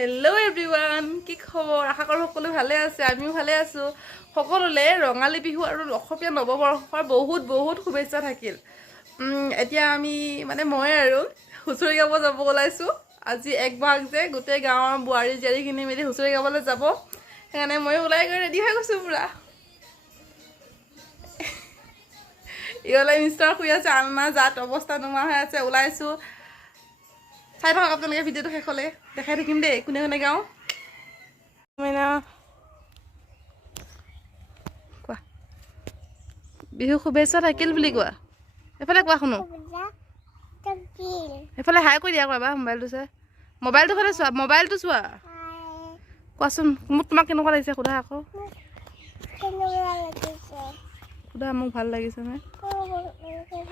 Hello' everyone, কি খবৰ? আশা কৰোঁ সকলো ভালে আছে, আমিও ভালে আছোঁ। সকলোলে ৰঙালী বিহু আৰু অসমীয়া নৱবৰ্ষৰ বহুত বহুত শুভেচ্ছা থাকিল। এতিয়া আমি মই আৰু হুঁচৰি গাব যাব ওলাইছোঁ। আজি 1 বহাগ যে গোটেই গাঁৱৰ বোৱাৰী জীয়াৰীখিনি মিলি হুঁচৰি গাবলৈ যাব। সেইকাৰণে ময়ো ওলাই গৈ ৰেডি হৈ গৈছোঁ পুৰা। ইহঁলে মিষ্টাৰ শুই আছে, আলনা জাত অৱস্থা নোহোৱা হৈ আছে। ওলাইছোঁ, চাই থাকক আপোনালোকে ভিডিঅ'টো শেষলৈ দেখাই থাকিম দেই কোনে কোনে গাওঁ। কোৱা, বিহু শুভেচ্ছা থাকিল বুলি কোৱা। এইফালে কোৱা শুনো, সেইফালে হাই কৰি দিয়া কোৱা বা মোবাইলটো চাই। মোবাইলটো ফালে চোৱা, মোবাইলটো চোৱা। কোৱাচোন মোক তোমাক কেনেকুৱা লাগিছে সোধা আকৌ। সোধা মোক ভাল লাগিছে নে?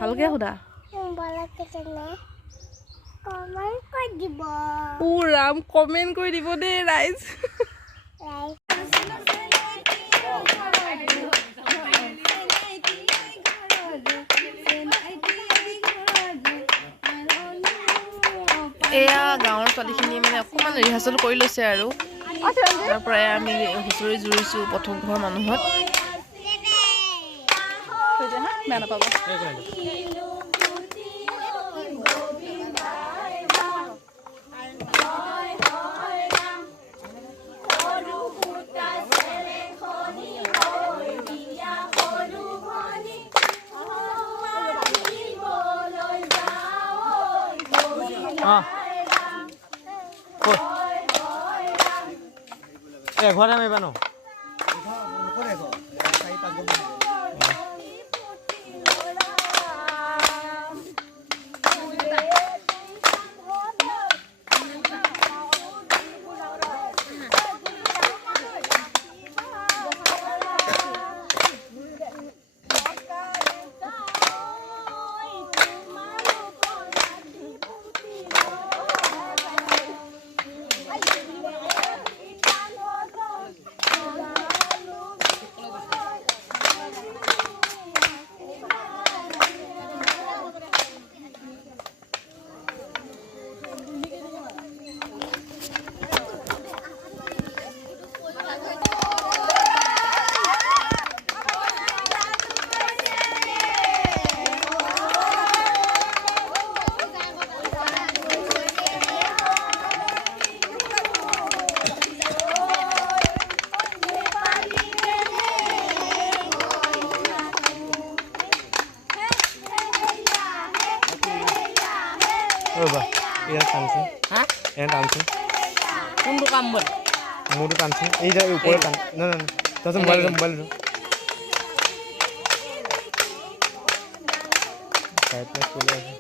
ভালকে সোধা। ৰাম কমেণ্ট কৰি দিব দেই ৰাইজ। এয়া গাঁৱৰ ছোৱালীখিনিয়ে অকণমান ৰিহাৰ্চেল কৰি লৈছে আৰু তাৰ পৰাই আমি হুঁচৰি জুৰিছোঁ প্ৰথম ঘৰ মানুহত। বেয়া নাপাব। ঘৰ আমি বানো কোনটো কাম বল মোৰটো টানছে এই যে ওপৰত টান না না তাৰপিছত মোবাইলটো চাইডলে চলি আছে।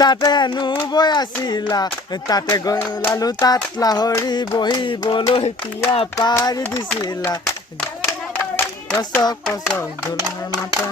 তাতে নুবৈ আছিলা তাতে গলালো তাত লাহৰি বহিবলৈ এতিয়া পাৰি দিছিলা কচক কচক ধুলাৰ মাতা